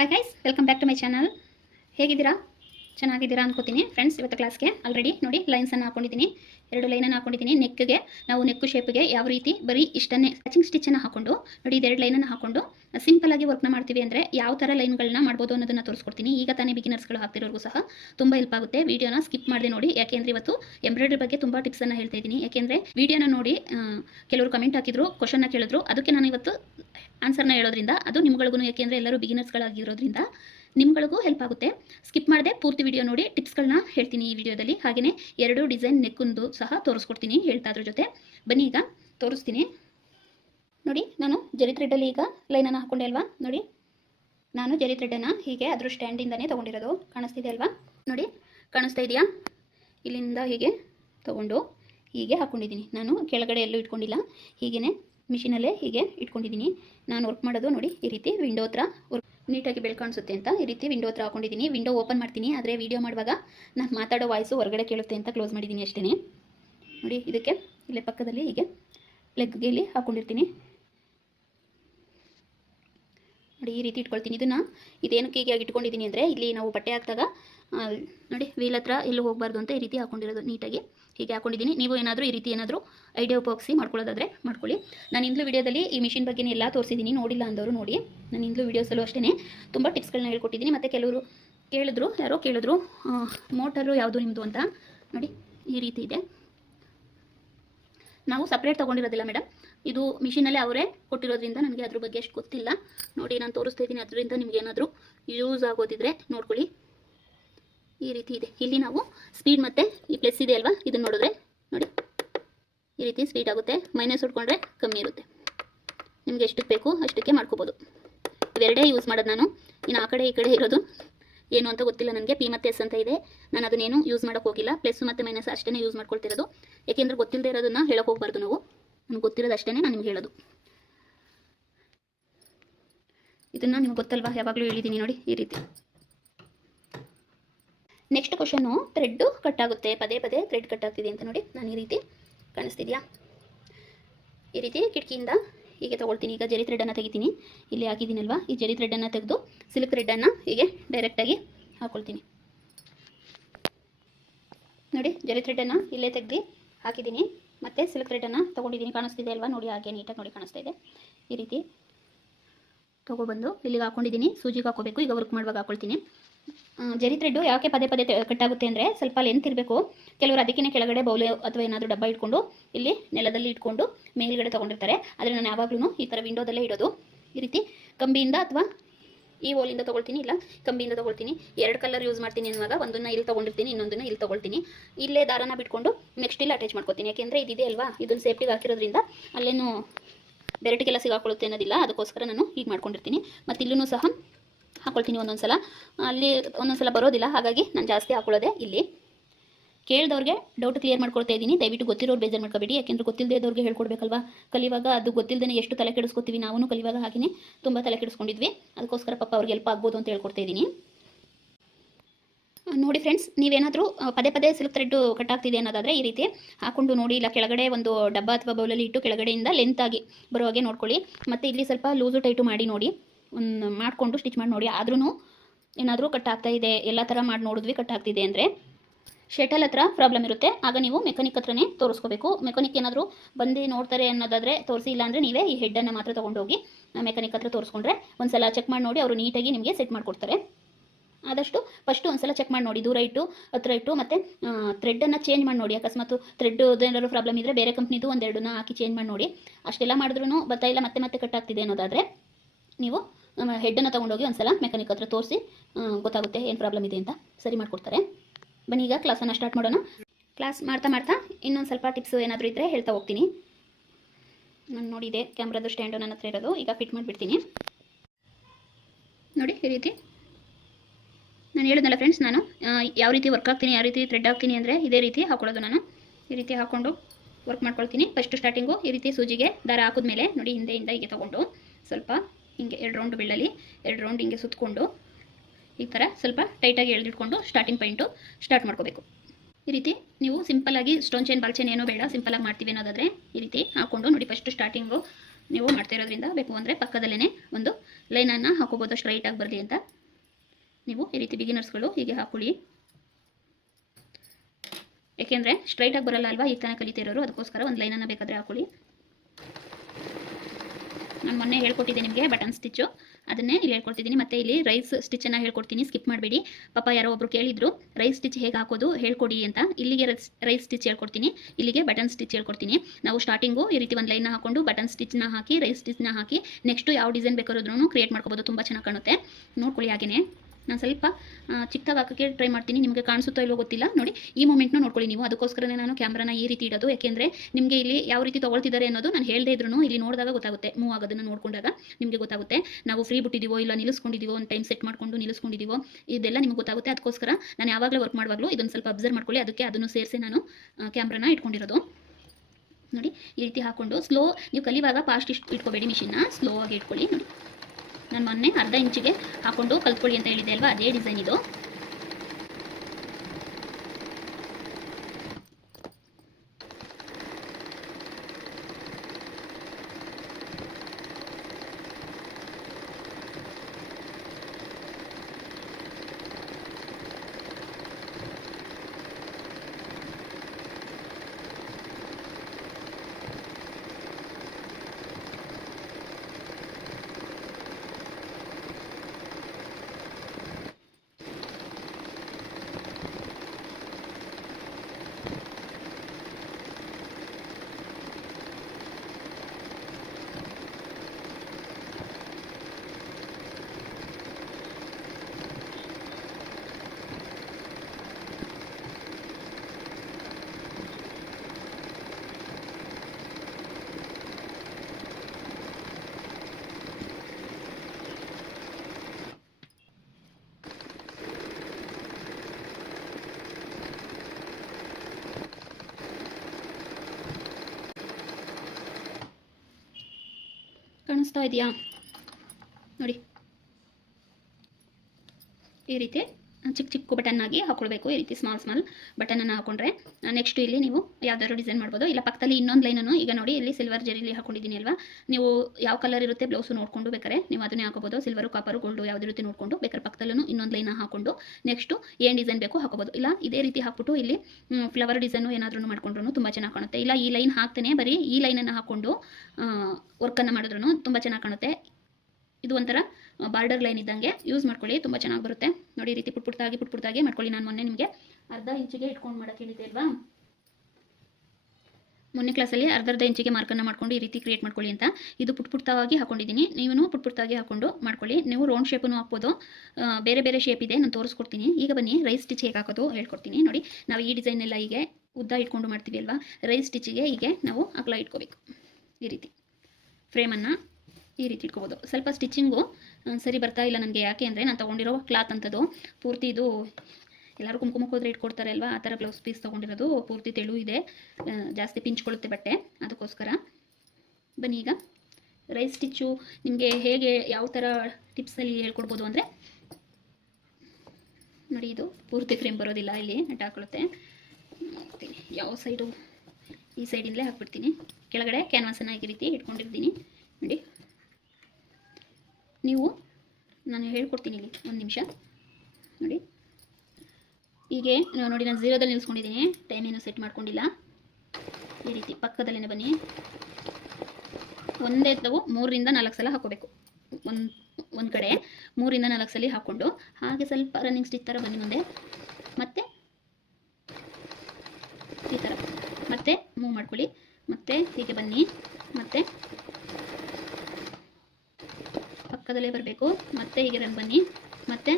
Hi guys, welcome back to my channel. ಹೇಗಿದ್ದೀರಾ? ಚೆನ್ನಾಗಿದ್ದೀರಾ ಅನ್ಕೋತೀನಿ. ಫ್ರೆಂಡ್ಸ್, ಇವತ್ತು ಕ್ಲಾಸ್ಗೆ ಆಲ್ರೆಡಿ ನೋಡಿ ಲೈನ್ಸನ್ನು ಹಾಕೊಂಡಿದ್ದೀನಿ. 2 ಲೈನನ್ನು ಹಾಕೊಂಡಿದ್ದೀನಿ. ನೆಕ್ಗೆ ನಾವು ನೆಕ್ಕು ಶೇಪ್ಗೆ ಯಾವ ರೀತಿ ಬರೀ ಇಷ್ಟನ್ನೇ ಸ್ಟಿಚಿಂಗ್ ಸ್ಟಿಚ್ಚನ್ನು ಹಾಕೊಂಡು ನೋಡಿ, 2 ಲೈನನ್ನು ಹಾಕೊಂಡು ಸಿಂಪಲ್ ಆಗಿ ವರ್ಕ್ನ ಮಾಡ್ತೀವಿ ಅಂದರೆ ಯಾವ ಥರ ಲೈನ್ಗಳನ್ನ ಮಾಡ್ಬೋದು ಅನ್ನೋದನ್ನು ತೋರಿಸ್ಕೊಡ್ತೀನಿ. ಈಗ ತಾನೇ ಬಿಗಿನರ್ಸ್ಗಳು ಹಾಕ್ತಿರೋರ್ಗೂ ಸಹ ತುಂಬ ಹೆಲ್ಪ್ ಆಗುತ್ತೆ. ವೀಡಿಯೋನ ಸ್ಕಿಪ್ ಮಾಡದೆ ನೋಡಿ, ಯಾಕೆಂದರೆ ಇವತ್ತು ಎಂಬ್ರಾಯ್ಡ್ರಿ ಬಗ್ಗೆ ತುಂಬ ಟಿಪ್ಸನ್ನು ಹೇಳ್ತಾ ಇದ್ದೀನಿ. ಯಾಕೆಂದರೆ ವೀಡಿಯೋನ ನೋಡಿ ಕೆಲವರು ಕಮೆಂಟ್ ಹಾಕಿದ್ರು, ಕ್ವಶನ್ನ ಕೇಳಿದ್ರು. ಅದಕ್ಕೆ ನಾನು ಇವತ್ತು ಆನ್ಸರ್ನ ಹೇಳೋದ್ರಿಂದ ಅದು ನಿಮ್ಗಳಿಗೂ, ಯಾಕೆಂದರೆ ಎಲ್ಲರೂ ಬಿಗಿನರ್ಸ್ಗಳಾಗಿರೋದ್ರಿಂದ ನಿಮ್ಗಳಿಗೂ ಹೆಲ್ಪ್ ಆಗುತ್ತೆ. ಸ್ಕಿಪ್ ಮಾಡದೆ ಪೂರ್ತಿ ವಿಡಿಯೋ ನೋಡಿ ಟಿಪ್ಸ್ಗಳನ್ನ ಹೇಳ್ತೀನಿ ಈ ವಿಡಿಯೋದಲ್ಲಿ. ಹಾಗೆಯೇ 2 ಡಿಸೈನ್ ನೆಕ್ಕೊಂದು ಸಹ ತೋರಿಸ್ಕೊಡ್ತೀನಿ ಹೇಳ್ತಾ ಅದ್ರ ಜೊತೆ. ಬನ್ನಿ ಈಗ ತೋರಿಸ್ತೀನಿ. ನೋಡಿ, ನಾನು ಜರಿ ಥ್ರೆಡ್ಡಲ್ಲಿ ಈಗ ಲೈನನ್ನು ಹಾಕೊಂಡೆ ಅಲ್ವಾ. ನೋಡಿ, ನಾನು ಜರಿ ಥ್ರೆಡ್ಡನ್ನು ಹೀಗೆ ಅದ್ರ ಸ್ಟ್ಯಾಂಡಿಂದನೇ ತೊಗೊಂಡಿರೋದು. ಕಾಣಿಸ್ತಿದೆ ಅಲ್ವಾ? ನೋಡಿ, ಕಾಣಿಸ್ತಾ ಇದೆಯಾ? ಇಲ್ಲಿಂದ ಹೀಗೆ ತೊಗೊಂಡು ಹೀಗೆ ಹಾಕ್ಕೊಂಡಿದ್ದೀನಿ. ನಾನು ಕೆಳಗಡೆ ಎಲ್ಲೂ ಇಟ್ಕೊಂಡಿಲ್ಲ, ಹೀಗೇ ಮಿಷಿನಲ್ಲೇ ಹೀಗೆ ಇಟ್ಕೊಂಡಿದ್ದೀನಿ. ನಾನು ವರ್ಕ್ ಮಾಡೋದು ನೋಡಿ ಈ ರೀತಿ ವಿಂಡೋ ಹತ್ರ ನೀಟಾಗಿ ಬೆಳಕು ಕಾಣಿಸುತ್ತೆ ಅಂತ ಈ ರೀತಿ ವಿಂಡೋ ಹತ್ರ ಹಾಕೊಂಡಿದ್ದೀನಿ. ವಿಂಡೋ ಓಪನ್ ಮಾಡ್ತೀನಿ, ಆದರೆ ವಿಡಿಯೋ ಮಾಡುವಾಗ ನಾನು ಮಾತಾಡೋ ವಾಯ್ಸು ಹೊರಗಡೆ ಕೇಳುತ್ತೆ ಅಂತ ಕ್ಲೋಸ್ ಮಾಡಿದ್ದೀನಿ ಅಷ್ಟೇ. ನೋಡಿ, ಇದಕ್ಕೆ ಇಲ್ಲೇ ಪಕ್ಕದಲ್ಲಿ ಹೀಗೆ ಲೆಗ್ಗೆ ಇಲ್ಲಿ ಹಾಕ್ಕೊಂಡಿರ್ತೀನಿ. ನೋಡಿ, ಈ ರೀತಿ ಇಟ್ಕೊಳ್ತೀನಿ. ಇದೇನಕ್ಕೆ ಹೀಗೆ ಇಟ್ಕೊಂಡಿದ್ದೀನಿ ಅಂದರೆ, ಇಲ್ಲಿ ನಾವು ಬಟ್ಟೆ ಹಾಕಿದಾಗ ನೋಡಿ ವೀಲ್ ಹತ್ರ ಎಲ್ಲೂ ಹೋಗಬಾರ್ದು ಅಂತ ಈ ರೀತಿ ಹಾಕೊಂಡಿರೋದು. ನೀಟಾಗಿ ಹೀಗೆ ಹಾಕೊಂಡಿದ್ದೀನಿ. ನೀವು ಏನಾದರೂ ಈ ರೀತಿ ಏನಾದರೂ ಐಡಿಯಾ ಉಪಯೋಗಿಸಿ ಮಾಡ್ಕೊಳ್ಳೋದಾದರೆ ಮಾಡ್ಕೊಳ್ಳಿ. ನಾನು ಇಂದ್ಲೂ ವಿಡಿಯೋದಲ್ಲಿ ಈ ಮಿಷಿನ್ ಬಗ್ಗೆ ಎಲ್ಲ ತೋರಿಸಿದ್ದೀನಿ. ನೋಡಿಲ್ಲ ಅಂದವರು ನೋಡಿ, ನಾನು ಇಂದ್ಲೂ ವಿಡಿಯೋಸಲ್ಲೂ ಅಷ್ಟೇ ತುಂಬ ಟಿಪ್ಸ್ಗಳನ್ನ ಹೇಳ್ಕೊಟ್ಟಿದ್ದೀನಿ. ಮತ್ತು ಕೆಲವರು ಯಾರೋ ಕೇಳಿದ್ರು ಮೋಟರು ಯಾವುದು ನಿಮ್ಮದು ಅಂತ. ನೋಡಿ, ಈ ರೀತಿ ಇದೆ. ನಾವು ಸಪ್ರೇಟ್ ತೊಗೊಂಡಿರೋದಿಲ್ಲ ಮೇಡಮ್, ಇದು ಮಿಷಿನಲ್ಲೇ ಅವರೇ ಕೊಟ್ಟಿರೋದ್ರಿಂದ ನನಗೆ ಅದ್ರ ಬಗ್ಗೆ ಅಷ್ಟು ಗೊತ್ತಿಲ್ಲ. ನೋಡಿ, ನಾನು ತೋರಿಸ್ತಾ ಇದ್ದೀನಿ. ಅದರಿಂದ ನಿಮ್ಗೆ ಏನಾದರೂ ಯೂಸ್ ಆಗೋದಿದ್ರೆ ನೋಡ್ಕೊಳ್ಳಿ. ಈ ರೀತಿ ಇದೆ. ಇಲ್ಲಿ ನಾವು ಸ್ಪೀಡ್ ಮತ್ತು ಈ ಪ್ಲಸ್ ಇದೆ ಅಲ್ವಾ, ಇದನ್ನು ನೋಡಿದ್ರೆ ನೋಡಿ ಈ ರೀತಿ ಸ್ಪೀಡ್ ಆಗುತ್ತೆ. ಮೈನಸ್ ಹೊಡ್ಕೊಂಡ್ರೆ ಕಮ್ಮಿ ಇರುತ್ತೆ. ನಿಮಗೆ ಎಷ್ಟಕ್ಕೆ ಬೇಕು ಅಷ್ಟಕ್ಕೆ ಮಾಡ್ಕೋಬೋದು. ಇವೆರಡೇ ಯೂಸ್ ಮಾಡೋದು ನಾನು. ಇನ್ನು ಆ ಕಡೆ ಈ ಕಡೆ ಇರೋದು ಏನು ಅಂತ ಗೊತ್ತಿಲ್ಲ ನನಗೆ. ಪಿ ಮತ್ತು ಎಸ್ ಅಂತ ಇದೆ. ನಾನು ಅದನ್ನೇನು ಯೂಸ್ ಮಾಡೋಕ್ಕೆ ಹೋಗಿಲ್ಲ. ಪ್ಲಸ್ ಮತ್ತು ಮೈನಸ್ ಅಷ್ಟೇ ಯೂಸ್ ಮಾಡ್ಕೊಳ್ತಿರೋದು. ಏಕೆಂದರೆ ಗೊತ್ತಿಲ್ಲದೆ ಇರೋದನ್ನು ಹೇಳೋಕೆ ಹೋಗಬಾರ್ದು ನಾವು. ನನಗೆ ಗೊತ್ತಿರೋದು ಅಷ್ಟೇ ನಾನು ನಿಮ್ಗೆ ಹೇಳೋದು. ಇದನ್ನು ನಿಮ್ಗೆ ಗೊತ್ತಲ್ವಾ, ಯಾವಾಗಲೂ ಹೇಳಿದ್ದೀನಿ ನೋಡಿ ಈ ರೀತಿ. ನೆಕ್ಸ್ಟ್ ಕ್ವಶನ್ನು, ಥ್ರೆಡ್ಡು ಕಟ್ ಆಗುತ್ತೆ, ಪದೇ ಪದೇ ಥ್ರೆಡ್ ಕಟ್ ಆಗ್ತಿದೆ ಅಂತ. ನೋಡಿ, ನಾನು ಈ ರೀತಿ ಕಾಣಿಸ್ತಿದೆಯಾ, ಈ ರೀತಿ ಕಿಟಕಿಯಿಂದ ಹೀಗೆ ತೊಗೊಳ್ತೀನಿ. ಈಗ ಜರಿ ಥ್ರೆಡನ್ನು ತೆಗಿತೀನಿ. ಇಲ್ಲಿ ಹಾಕಿದ್ದೀನಲ್ವಾ, ಈ ಜರಿ ಥ್ರೆಡನ್ನು ತೆಗೆದು ಸಿಲ್ಕ್ ಥ್ರೆಡನ್ನು ಹೀಗೆ ಡೈರೆಕ್ಟಾಗಿ ಹಾಕ್ಕೊಳ್ತೀನಿ. ನೋಡಿ, ಜರಿ ಥ್ರೆಡನ್ನು ಇಲ್ಲೇ ತೆಗೆದು ಹಾಕಿದ್ದೀನಿ. ಮತ್ತು ಸಿಲ್ಕ್ ಥ್ರೆಡನ್ನು ತೊಗೊಂಡಿದ್ದೀನಿ. ಕಾಣಿಸ್ತಿದೆ ಅಲ್ವಾ? ನೋಡಿ, ಹಾಗೆ ನೀಟಾಗಿ ನೋಡಿ ಕಾಣಿಸ್ತಾ ಇದೆ. ಈ ರೀತಿ ತೊಗೊಬಂದು ಇಲ್ಲಿಗೆ ಹಾಕ್ಕೊಂಡಿದ್ದೀನಿ. ಸೂಜಿಗೆ ಹಾಕೋಬೇಕು. ಈಗ ವರ್ಕ್ ಮಾಡುವಾಗ ಹಾಕ್ಕೊಳ್ತೀನಿ. ಜರಿ ಥ್ರೆಡ್ಡು ಯಾಕೆ ಪದೇ ಪದೇ ಕಟ್ಟಾಗುತ್ತೆ ಅಂದರೆ, ಸ್ವಲ್ಪ ಲೆಂತ್ ಇರಬೇಕು. ಕೆಲವರು ಅದಕ್ಕೇ ಕೆಳಗಡೆ ಬೌಲೆ ಅಥವಾ ಏನಾದರೂ ಡಬ್ಬ ಇಟ್ಕೊಂಡು ಇಲ್ಲಿ ನೆಲದಲ್ಲಿ ಇಟ್ಕೊಂಡು ಮೇಲ್ಗಡೆ ತೊಗೊಂಡಿರ್ತಾರೆ. ಆದರೆ ನಾನು ಯಾವಾಗಲೂ ಈ ಥರ ವಿಂಡೋದಲ್ಲೇ ಇಡೋದು. ಈ ರೀತಿ ಕಂಬಿಯಿಂದ ಅಥವಾ ಈ ಓಲಿಂದ ತೊಗೊಳ್ತೀನಿ, ಇಲ್ಲ ಕಂಬಿಯಿಂದ ತೊಗೊಳ್ತೀನಿ. 2 ಕಲರ್ ಯೂಸ್ ಮಾಡ್ತೀನಿ ಅನ್ನುವಾಗ ಒಂದನ್ನು ಇಲ್ಲಿ ತೊಗೊಂಡಿರ್ತೀನಿ, ಇನ್ನೊಂದನ್ನು ಇಲ್ಲಿ ತೊಗೊಳ್ತೀನಿ. ಇಲ್ಲೇ ದಾರನ ಬಿಟ್ಕೊಂಡು ನೆಕ್ಸ್ಟ್ ಇಲ್ಲಿ ಅಟ್ಯಾಚ್ ಮಾಡ್ಕೊತೀನಿ. ಯಾಕೆಂದರೆ ಇದಿದೆ ಅಲ್ವಾ, ಇದನ್ನು ಸೇಫ್ಟಿಗೆ ಹಾಕಿರೋದ್ರಿಂದ ಅಲ್ಲೇನು ಡೈರೆಕ್ಟಿಗೆಲ್ಲ ಸಿಗಾಕೊಳ್ಳುತ್ತೆ ಅನ್ನೋದಿಲ್ಲ. ಅದಕ್ಕೋಸ್ಕರ ನಾನು ಹೀಗೆ ಮಾಡ್ಕೊಂಡಿರ್ತೀನಿ. ಮತ್ತು ಇಲ್ಲೂ ಸಹ ಹಾಕ್ಕೊಳ್ತೀನಿ. ಒಂದೊಂದು ಸಲ ಬರೋದಿಲ್ಲ, ಹಾಗಾಗಿ ನಾನು ಜಾಸ್ತಿ ಹಾಕೊಳ್ಳೋದೆ ಇಲ್ಲಿ. ಕೇಳಿದವ್ರಿಗೆ ಡೌಟ್ ಕ್ಲಿಯರ್ ಮಾಡ್ಕೊಳ್ತಾ ಇದ್ದೀನಿ. ದಯವಿಟ್ಟು ಗೊತ್ತಿರೋರು ಬೇಜಾರು ಮಾಡ್ಕೋಬೇಡಿ. ಯಾಕೆಂದರೆ ಗೊತ್ತಿಲ್ಲದೆ ಇದ್ದವ್ರಿಗೆ ಹೇಳ್ಕೊಡ್ಬೇಕಲ್ವಾ. ಕಲಿಯುವಾಗ ಅದು ಗೊತ್ತಿಲ್ಲದೇ ಎಷ್ಟು ತಲೆ ಕೆಡಿಸ್ಕೊತೀವಿ. ನಾವು ಕಲಿಯುವಾಗ ಹಾಗೆಯೇ ತುಂಬ ತಲೆ ಕೆಡಿಸ್ಕೊಂಡಿದ್ವಿ. ಅದಕ್ಕೋಸ್ಕರ ಪಾಪ ಅವ್ರಿಗೆ ಹೆಲ್ಪ್ ಆಗ್ಬೋದು ಅಂತ ಹೇಳ್ಕೊಡ್ತಾ ಇದ್ದೀನಿ. ನೋಡಿ ಫ್ರೆಂಡ್ಸ್, ನೀವೇನಾದರೂ ಪದೇ ಪದೇ ಸಿಲ್ಕ್ ಥ್ರೆಡ್ಡು ಕಟ್ ಆಗ್ತಿದೆ ಅನ್ನೋದಾದರೆ ಈ ರೀತಿ ಹಾಕ್ಕೊಂಡು ನೋಡಿ, ಇಲ್ಲ ಕೆಳಗಡೆ ಒಂದು ಡಬ್ಬ ಅಥವಾ ಬೌಲಲ್ಲಿ ಇಟ್ಟು ಕೆಳಗಡೆಯಿಂದ ಲೆಂತಾಗಿ ಬರೋ ಹಾಗೆ ನೋಡ್ಕೊಳ್ಳಿ. ಮತ್ತು ಇಲ್ಲಿ ಸ್ವಲ್ಪ ಲೂಸು ಟೈಟು ಮಾಡಿ ನೋಡಿ, ಮಾಡಿಕೊಂಡು ಸ್ಟಿಚ್ ಮಾಡಿ ನೋಡಿ. ಆದ್ರೂ ಏನಾದರೂ ಕಟ್ ಆಗ್ತಾ ಇದೆ, ಎಲ್ಲ ಥರ ಮಾಡಿ ನೋಡಿದ್ವಿ ಕಟ್ ಆಗ್ತಿದೆ ಅಂದರೆ ಶಟಲ್ ಹತ್ರ ಪ್ರಾಬ್ಲಮ್ ಇರುತ್ತೆ. ಆಗ ನೀವು ಮೆಕ್ಯಾನಿಕ್ ಹತ್ರನೇ ತೋರಿಸ್ಕೋಬೇಕು. ಮೆಕ್ಯಾನಿಕ್ ಏನಾದರೂ ಬಂದು ನೋಡ್ತಾರೆ ಅನ್ನೋದಾದರೆ ತೋರಿಸಿ, ಇಲ್ಲ ಅಂದರೆ ನೀವೇ ಈ ಹೆಡ್ಡನ್ನು ಮಾತ್ರ ತೊಗೊಂಡೋಗಿ ಮೆಕ್ಯಾನಿಕ್ ಹತ್ರ ತೋರಿಸ್ಕೊಂಡ್ರೆ ಒಂದು ಸಲ ಚೆಕ್ ಮಾಡಿ ನೋಡಿ, ಅವರು ನೀಟಾಗಿ ನಿಮಗೆ ಸೆಟ್ ಮಾಡಿಕೊಡ್ತಾರೆ. ಆದಷ್ಟು ಫಸ್ಟು ಒಂದು ಸಲ ಚೆಕ್ ಮಾಡಿ ನೋಡಿ, ದೂರ ಇಟ್ಟು ಹತ್ರ ಇಟ್ಟು. ಮತ್ತು ಥ್ರೆಡ್ಡನ್ನು ಚೇಂಜ್ ಮಾಡಿ ನೋಡಿ. ಅಕಸ್ಮಾತ್ ಥ್ರೆಡ್ ಏನಾದರೂ ಪ್ರಾಬ್ಲಮ್ ಇದ್ದರೆ ಬೇರೆ ಕಂಪ್ನಿದು ಒಂದೆರಡನ್ನ ಹಾಕಿ ಚೇಂಜ್ ಮಾಡಿ ನೋಡಿ. ಅಷ್ಟೆಲ್ಲ ಮಾಡಿದ್ರೂ ಬರ್ತಾಯಿಲ್ಲ, ಮತ್ತೆ ಕಟ್ ಆಗ್ತಿದೆ ಅನ್ನೋದಾದರೆ ನೀವು ಹೆಡ್ಡನ್ನು ತೊಗೊಂಡೋಗಿ ಒಂದು ಸಲ ಮೆಕ್ಯಾನಿಕ್ ಹತ್ರ ತೋರಿಸಿ ಗೊತ್ತಾಗುತ್ತೆ ಏನು ಪ್ರಾಬ್ಲಮ್ ಇದೆ ಅಂತ, ಸರಿ ಮಾಡಿಕೊಡ್ತಾರೆ. ಬನ್ನಿ ಈಗ ಕ್ಲಾಸನ್ನು ಸ್ಟಾರ್ಟ್ ಮಾಡೋಣ. ಕ್ಲಾಸ್ ಮಾಡ್ತಾ ಇನ್ನೊಂದು ಸ್ವಲ್ಪ ಟಿಪ್ಸು ಏನಾದರೂ ಇದ್ದರೆ ಹೇಳ್ತಾ ಹೋಗ್ತೀನಿ. ನಾನು ನೋಡಿದೆ ಕ್ಯಾಮ್ರಾದ ಸ್ಟ್ಯಾಂಡು ನನ್ನ ಹತ್ರ ಇರೋದು. ಈಗ ಫಿಟ್ ಮಾಡಿಬಿಡ್ತೀನಿ. ನೋಡಿ, ಈ ರೀತಿ ನಾನು ಹೇಳಿದ್ನಲ್ಲ ಫ್ರೆಂಡ್ಸ್, ನಾನು ಯಾವ ರೀತಿ ವರ್ಕ್ ಆಗ್ತೀನಿ, ಯಾವ ರೀತಿ ಥ್ರೆಡ್ ಹಾಕ್ತೀನಿ ಅಂದರೆ ಇದೇ ರೀತಿ ಹಾಕೊಳ್ಳೋದು. ನಾನು ಈ ರೀತಿ ಹಾಕ್ಕೊಂಡು ವರ್ಕ್ ಮಾಡ್ಕೊಳ್ತೀನಿ. ಫಸ್ಟು ಸ್ಟಾರ್ಟಿಂಗು ಈ ರೀತಿ ಸೂಜಿಗೆ ದಾರ ಹಾಕಿದ್ಮೇಲೆ ನೋಡಿ, ಹಿಂದೆಯಿಂದ ಹೀಗೆ ತೊಗೊಂಡು ಸ್ವಲ್ಪ ಹಿಂಗೆ 2 ರೌಂಡ್ ಬೀಳಲಿ, 2 ರೌಂಡ್ ಹಿಂಗೆ ಸುತ್ತಕೊಂಡು ಈ ಥರ ಸ್ವಲ್ಪ ಟೈಟಾಗಿ ಎಳೆದಿಟ್ಕೊಂಡು ಸ್ಟಾರ್ಟಿಂಗ್ ಪಾಯಿಂಟು ಸ್ಟಾರ್ಟ್ ಮಾಡ್ಕೋಬೇಕು. ಈ ರೀತಿ ನೀವು ಸಿಂಪಲ್ಲಾಗಿ ಸ್ಟೋನ್ ಚೈನ್ ಬಾಲ್ ಚೈನ್ ಏನೋ ಬೇಡ, ಸಿಂಪಲ್ಲಾಗಿ ಮಾಡ್ತೀವಿ ಅನ್ನೋದಾದರೆ ಈ ರೀತಿ ಹಾಕ್ಕೊಂಡು ನೋಡಿ. ಫಸ್ಟು ಸ್ಟಾರ್ಟಿಂಗು ನೀವು ಮಾಡ್ತಾ ಇರೋದ್ರಿಂದ. ಬೇಕು ಅಂದರೆ ಪಕ್ಕದಲ್ಲೇ ಒಂದು ಲೈನನ್ನು ಹಾಕೋಬೋದು ಸ್ಟ್ರೈಟಾಗಿ ಬರಲಿ ಅಂತ. ನೀವು ಈ ರೀತಿ ಬಿಗಿನರ್ಸ್ಗಳು ಹೀಗೆ ಹಾಕೊಳ್ಳಿ, ಏಕೆಂದರೆ ಸ್ಟ್ರೈಟಾಗಿ ಬರಲ್ಲ ಅಲ್ವಾ ಈಗ ತಾನೇ ಕಲಿತಿರೋರು, ಅದಕ್ಕೋಸ್ಕರ ಒಂದು ಲೈನನ್ನು ಬೇಕಾದರೆ ಹಾಕೊಳ್ಳಿ. ನಾನು ಮೊನ್ನೆ ಹೇಳ್ಕೊಟ್ಟಿದ್ದೆ ನಿಮಗೆ ಬಟನ್ ಸ್ಟಿಚ್ಚು, ಅದನ್ನೇ ಇಲ್ಲಿ ಹೇಳ್ಕೊಡ್ತಿದ್ದೀನಿ. ಮತ್ತು ಇಲ್ಲಿ ರೈಸ್ ಸ್ಟಿಚ್ಚನ್ನು ಹೇಳ್ಕೊಡ್ತೀನಿ, ಸ್ಕಿಪ್ ಮಾಡಬೇಡಿ. ಪಾಪ ಯಾರೋ ಒಬ್ಬರು ಕೇಳಿದ್ರು ರೈಸ್ ಸ್ಟಿಚ್ ಹೇಗೆ ಹಾಕೋದು ಹೇಳ್ಕೊಡಿ ಅಂತ. ಇಲ್ಲಿಗೆ ರೈಸ್ ಸ್ಟಿಚ್ ಹೇಳ್ಕೊಡ್ತೀನಿ, ಇಲ್ಲಿಗೆ ಬಟನ್ ಸ್ಟಿಚ್ ಹೇಳ್ಕೊಡ್ತೀನಿ. ನಾವು ಸ್ಟಾರ್ಟಿಂಗು ಈ ರೀತಿ ಒಂದು ಲೈನ್ನ ಹಾಕೊಂಡು ಬಟನ್ ಸ್ಟಿಚ್ನ ಹಾಕಿ ರೈಸ್ ಸ್ಟಿಚ್ನ ಹಾಕಿ ನೆಕ್ಸ್ಟು ಯಾವ ಡಿಸೈನ್ ಬೇಕಾದ್ರೂ ಕ್ರಿಯೇಟ್ ಮಾಡ್ಕೋಬೋದು. ತುಂಬ ಚೆನ್ನಾಗಿ ಕಾಣುತ್ತೆ, ನೋಡ್ಕೊಳ್ಳಿ. ಹಾಗೆಯೇ ನಾನು ಸ್ವಲ್ಪ ಚಿಕ್ಕದಾಗಿ ಹಾಕೋಕ್ಕೆ ಟ್ರೈ ಮಾಡ್ತೀನಿ, ನಿಮಗೆ ಕಾಣಿಸುತ್ತೋ ಇಲ್ಲೋ ಗೊತ್ತಿಲ್ಲ. ನೋಡಿ ಈ ಮೂಮೆಂಟ್ನ ನೋಡ್ಕೊಳ್ಳಿ ನೀವು, ಅದಕ್ಕೋಸ್ಕರನೇ ನಾನು ಕ್ಯಾಮ್ರಾನ ಈ ರೀತಿ ಇಡೋದು. ಯಾಕೆಂದರೆ ನಿಮಗೆ ಇಲ್ಲಿ ಯಾವ ರೀತಿ ತೊಗೊಳ್ತಿದ್ದಾರೆ ಅನ್ನೋದು ನಾನು ಹೇಳದೇ ಇದ್ರೂ ಇಲ್ಲಿ ನೋಡಿದಾಗ ಗೊತ್ತಾಗುತ್ತೆ, ಮೂವ್ ಆಗೋದನ್ನು ನೋಡ್ಕೊಂಡಾಗ ನಿಮಗೆ ಗೊತ್ತಾಗುತ್ತೆ. ನಾವು ಫ್ರೀ ಬಿಟ್ಟಿದ್ದೀವೋ ಇಲ್ಲ ನಿಲ್ಲಿಸ್ಕೊಂಡಿದ್ದೀವೋ, ಒಂದು ಟೈಮ್ ಸೆಟ್ ಮಾಡಿಕೊಂಡು ನಿಲ್ಲಿಸ್ಕೊಂಡಿದ್ದೀವೋ, ಇದೆಲ್ಲ ನಿಮಗೆ ಗೊತ್ತಾಗುತ್ತೆ. ಅದಕ್ಕೋಸ್ಕರ ನಾನು ಯಾವಾಗಲೂ ವರ್ಕ್ ಮಾಡುವಾಗಲೂ ಇದನ್ನು ಸ್ವಲ್ಪ ಅಬ್ಸರ್ವ್ ಮಾಡ್ಕೊಳ್ಳಿ, ಅದಕ್ಕೆ ಅದನ್ನು ಸೇರಿಸಿ ನಾನು ಕ್ಯಾಮ್ರಾನ ಇಟ್ಕೊಂಡಿರೋದು. ನೋಡಿ ಈ ರೀತಿ ಹಾಕ್ಕೊಂಡು ಸ್ಲೋ, ನೀವು ಕಲಿಯುವಾಗ ಫಾಸ್ಟ್ ಇಟ್ಕೋಬೇಡಿ, ಮಿಷಿನ್ನ ಸ್ಲೋ ಆಗಿ ಇಟ್ಕೊಳ್ಳಿ. ನೋಡಿ ನಾನು ಮೊನ್ನೆ ಅರ್ಧ ಇಂಚಿಗೆ ಹಾಕೊಂಡು ಕಲ್ತ್ಕೊಳ್ಳಿ ಅಂತ ಹೇಳಿದೆ ಅಲ್ವಾ, ಅದೇ ಡಿಸೈನ್ ಇದು. ಕಾಣಿಸ್ತಾ ಇದೆಯಾ ನೋಡಿ, ಈ ರೀತಿ ಚಿಕ್ಕ ಚಿಕ್ಕ ಬಟನ್ನಾಗಿ ಹಾಕೊಳ್ಬೇಕು. ಈ ರೀತಿ ಸ್ಮಾಲ್ ಬಟನನ್ನು ಹಾಕೊಂಡ್ರೆ ನೆಕ್ಸ್ಟ್ ಇಲ್ಲಿ ನೀವು ಯಾವ್ದಾದ್ರು ಡಿಸೈನ್ ಮಾಡ್ಬೋದು. ಇಲ್ಲ ಪಕ್ಕದಲ್ಲಿ ಇನ್ನೊಂದು ಲೈನನ್ನು, ಈಗ ನೋಡಿ ಇಲ್ಲಿ ಸಿಲ್ವರ್ ಜರಿಲಿ ಹಾಕೊಂಡಿದ್ದೀನಿ ಅಲ್ವಾ, ನೀವು ಯಾವ ಕಲರ್ ಇರುತ್ತೆ ಬ್ಲೌಸು ನೋಡಿಕೊಂಡು ಬೇಕಾರೆ ನೀವು ಅದನ್ನೇ ಹಾಕೋಬೋದು. ಸಿಲ್ವರು, ಕಾಪರು, ಗೋಲ್ಡು ಯಾವುದೇ ರೀತಿ ನೋಡಿಕೊಂಡು ಬೇಕಾದ್ರೆ ಪಕ್ಕದಲ್ಲೂ ಇನ್ನೊಂದು ಲೈನ ಹಾಕೊಂಡು ನೆಕ್ಸ್ಟು ಏನು ಡಿಸೈನ್ ಬೇಕು ಹಾಕೋಬೋದು. ಇಲ್ಲ ಇದೇ ರೀತಿ ಹಾಕ್ಬಿಟ್ಟು ಇಲ್ಲಿ ಫ್ಲವರ್ ಡಿಸೈನು ಏನಾದ್ರೂ ಮಾಡ್ಕೊಂಡ್ರು ತುಂಬ ಚೆನ್ನಾಗಿ ಕಾಣುತ್ತೆ. ಇಲ್ಲ ಈ ಲೈನ್ ಹಾಕ್ತಾನೆ ಬರೀ ಈ ಲೈನನ್ನು ಹಾಕ್ಕೊಂಡು ವರ್ಕನ್ನು ಮಾಡಿದ್ರೂ ತುಂಬ ಚೆನ್ನಾಗಿ ಕಾಣುತ್ತೆ. ಇದು ಒಂಥರ ಬಾರ್ಡರ್ ಲೈನ್ ಇದ್ದಂಗೆ ಯೂಸ್ ಮಾಡ್ಕೊಳ್ಳಿ, ತುಂಬ ಚೆನ್ನಾಗಿ ಬರುತ್ತೆ. ನೋಡಿ ಈ ರೀತಿ ಪುಟ್ಪುಟ್ಟಾಗಿ ಮಾಡ್ಕೊಳ್ಳಿ. ನಾನು ಮೊನ್ನೆ ನಿಮಗೆ ಅರ್ಧ ಇಂಚಿಗೆ ಇಟ್ಕೊಂಡು ಮಾಡೋಕ್ಕೆ ಹೇಳಿದ್ದೆ ಅಲ್ವಾ, ಮೊನ್ನೆ ಕ್ಲಾಸಲ್ಲಿ ಅರ್ಧ ಇಂಚಿಗೆ ಮಾರ್ಕನ್ನು ಮಾಡ್ಕೊಂಡು ಈ ರೀತಿ ಕ್ರಿಯೇಟ್ ಮಾಡ್ಕೊಳ್ಳಿ ಅಂತ. ಇದು ಪುಟ್ಪುಟ್ಟಾಗಿ ಹಾಕೊಂಡಿದ್ದೀನಿ, ನೀವು ಪುಟ್ಪುಟ್ಟಾಗಿ ಹಾಕೊಂಡು ಮಾಡ್ಕೊಳ್ಳಿ. ನೀವು ರೌಂಡ್ ಶೇಪನ್ನು ಹಾಕ್ಬೋದು, ಬೇರೆ ಬೇರೆ ಶೇಪ್ ಇದೆ, ನಾನು ತೋರಿಸ್ಕೊಡ್ತೀನಿ. ಈಗ ಬನ್ನಿ ರೈಸ್ ಸ್ಟಿಚ್ ಹೇಗೆ ಹಾಕೋದು ಹೇಳ್ಕೊಡ್ತೀನಿ. ನೋಡಿ ನಾವು ಈ ಡಿಸೈನ್ ಎಲ್ಲ ಹೀಗೆ ಉದ್ದ ಇಟ್ಕೊಂಡು ಮಾಡ್ತೀವಿ ಅಲ್ವಾ, ರೈಸ್ ಸ್ಟಿಚ್ಗೆ ಹೀಗೆ ನಾವು ಅಗಲ ಇಟ್ಕೋಬೇಕು. ಈ ರೀತಿ ಫ್ರೇಮನ್ನು ಈ ರೀತಿ ಇಟ್ಕೋಬೋದು. ಸ್ವಲ್ಪ ಸ್ಟಿಚಿಂಗು ಸರಿ ಬರ್ತಾ ಇಲ್ಲ ನನಗೆ, ಯಾಕೆ ಅಂದರೆ ನಾನು ತೊಗೊಂಡಿರೋ ಕ್ಲಾತ್ ಅಂಥದ್ದು ಪೂರ್ತಿ ಇದು ಎಲ್ಲರೂ ಕುಂಕುಮಕ್ಕೆ ಹೋದರೆ ಇಟ್ಕೊಡ್ತಾರೆ ಅಲ್ವಾ, ಆ ಥರ ಬ್ಲೌಸ್ ಪೀಸ್ ತೊಗೊಂಡಿರೋದು ಪೂರ್ತಿ ತೆಳು ಇದೆ, ಜಾಸ್ತಿ ಪಿಂಚ್ಕೊಳ್ಳುತ್ತೆ ಬಟ್ಟೆ, ಅದಕ್ಕೋಸ್ಕರ. ಬನ್ನಿ ಈಗ ರೈಸ್ ಸ್ಟಿಚ್ಚು ನಿಮಗೆ ಹೇಗೆ ಯಾವ ಥರ ಟಿಪ್ಸಲ್ಲಿ ಹೇಳ್ಕೊಡ್ಬೋದು ಅಂದರೆ, ನೋಡಿ ಇದು ಪೂರ್ತಿ ಫ್ರೇಮ್ ಬರೋದಿಲ್ಲ, ಇಲ್ಲಿ ಅಡ್ಡ ಹಾಕೊಳ್ಳುತ್ತೆ. ಯಾವ ಸೈಡು, ಈ ಸೈಡಿಂದಲೇ ಹಾಕ್ಬಿಡ್ತೀನಿ. ಕೆಳಗಡೆ ಕ್ಯಾನ್ವಾಸನ್ನು ಈ ರೀತಿ ಇಟ್ಕೊಂಡಿರ್ತೀನಿ. ನೋಡಿ ನೀವು ನಾನು ಹೇಳ್ಕೊಡ್ತೀನಿ ಇಲ್ಲಿ ಒಂದು ನಿಮಿಷ. ನೋಡಿ ಹೀಗೆ ನೋಡಿ ನಾನು ಝೀರೋದಲ್ಲಿ ನಿಲ್ಲಿಸ್ಕೊಂಡಿದ್ದೀನಿ, ಟೈಮ್ ಏನು ಸೆಟ್ ಮಾಡ್ಕೊಂಡಿಲ್ಲ. ಈ ರೀತಿ ಪಕ್ಕದಲ್ಲೇ ಬನ್ನಿ, ಒಂದೇ ನಾವು 3 ರಿಂದ 4 ಸಲ ಹಾಕೋಬೇಕು. ಒಂದು ಕಡೆ 3 ರಿಂದ 4 ಸಲ ಹಾಕ್ಕೊಂಡು ಹಾಗೆ ಸ್ವಲ್ಪ ರನ್ನಿಂಗ್ ಸ್ಟಿಚ್ ಥರ ಬನ್ನಿ ಮುಂದೆ, ಮತ್ತೆ ಈ ಥರ ಮತ್ತೆ ಮೂವ್ ಮಾಡ್ಕೊಳ್ಳಿ, ಮತ್ತೆ ಹೀಗೆ ಬನ್ನಿ, ಮತ್ತೆ ಪಕ್ಕದಲ್ಲೇ ಬರಬೇಕು, ಮತ್ತೆ ಹೀಗೆ ರನ್ ಬನ್ನಿ, ಮತ್ತೆ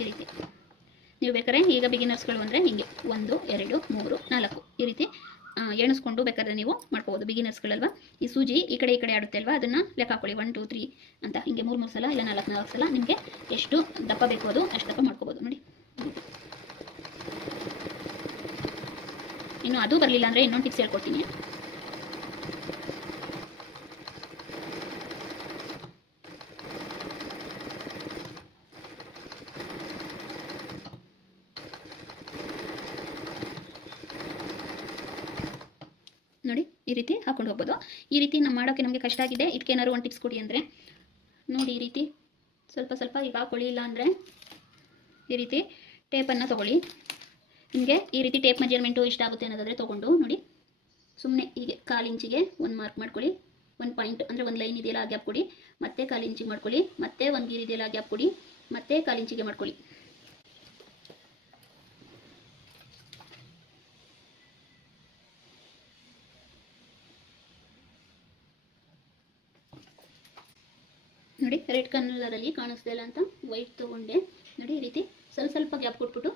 ಈ ರೀತಿ. ನೀವು ಬೇಕಾದ್ರೆ ಈಗ ಬಿಗಿನರ್ಸ್ಗಳು ಅಂದರೆ ಹೀಗೆ 1 2 3 4 ಈ ರೀತಿ ಎಣಿಸ್ಕೊಂಡು ಬೇಕಾದ್ರೆ ನೀವು ಮಾಡ್ಕೋಬೋದು. ಬಿಗಿನರ್ಸ್ಗಳಲ್ವಾ, ಈ ಸೂಜಿ ಈ ಕಡೆ ಆಡುತ್ತೆ ಅಲ್ವಾ, ಅದನ್ನು ಲೆಕ್ಕ ಹಾಕೊಳ್ಳಿ 1 2 3 ಅಂತ, ಹಿಂಗೆ 3 ಸಲ ಇಲ್ಲ 4 ಸಲ ನಿಮಗೆ ಎಷ್ಟು ದಪ್ಪ ಬೇಕು ಅದು ಅಷ್ಟು ದಪ್ಪ ಮಾಡ್ಕೋಬೋದು. ನೋಡಿ ಇನ್ನು ಅದು ಬರಲಿಲ್ಲ ಅಂದರೆ ಇನ್ನೊಂದು ಟಿಪ್ಸ್ ಹೇಳ್ಕೊಡ್ತೀನಿ. ನೋಡಿ ಈ ರೀತಿ ಹಾಕೊಂಡು ಹೋಗ್ಬೋದು. ಈ ರೀತಿ ನಾವು ಮಾಡೋಕ್ಕೆ ನಮಗೆ ಕಷ್ಟ ಆಗಿದೆ, ಇದಕ್ಕೇನಾದ್ರು ಒಂದು ಟಿಪ್ಸ್ ಕೊಡಿ ಅಂದರೆ ನೋಡಿ, ಈ ರೀತಿ ಸ್ವಲ್ಪ ಸ್ವಲ್ಪ ಈಗ ಹಾಕೊಳ್ಳಿ. ಇಲ್ಲ ಅಂದರೆ ಈ ರೀತಿ ಟೇಪನ್ನು ತೊಗೊಳ್ಳಿ. ನಿಮಗೆ ಈ ರೀತಿ ಟೇಪ್ ಮೆಜರ್ಮೆಂಟು ಇಷ್ಟ ಆಗುತ್ತೆ ಅನ್ನೋದಾದರೆ ತೊಗೊಂಡು ನೋಡಿ, ಸುಮ್ಮನೆ ಹೀಗೆ 1/4 ಇಂಚಿಗೆ ಒಂದು ಮಾರ್ಕ್ ಮಾಡ್ಕೊಳ್ಳಿ. ಒಂದು ಪಾಯಿಂಟ್ ಅಂದರೆ ಒಂದು ಲೈನ್ ಇದೆಯಲ್ಲ ಆ ಗ್ಯಾಪ್ ಕೊಡಿ, ಮತ್ತೆ 1/4 ಇಂಚಿಗೆ ಮಾಡ್ಕೊಳ್ಳಿ, ಮತ್ತೆ ಒಂದು ಗೀರ್ ಇದೆಯಲ್ಲ ಆ ಗ್ಯಾಪ್ ಕೊಡಿ, ಮತ್ತೆ 1/4 ಇಂಚಿಗೆ ಮಾಡ್ಕೊಳ್ಳಿ. ನೋಡಿ, ರೆಡ್ ಕಲರಲ್ಲಿ ಕಾಣಿಸ್ತಾ ಇಲ್ಲ ಅಂತ ವೈಟ್ ತೊಗೊಂಡೆ. ನೋಡಿ, ಈ ರೀತಿ ಸ್ವಲ್ಪ ಸ್ವಲ್ಪ ಗ್ಯಾಪ್ ಕೊಟ್ಬಿಟ್ಟು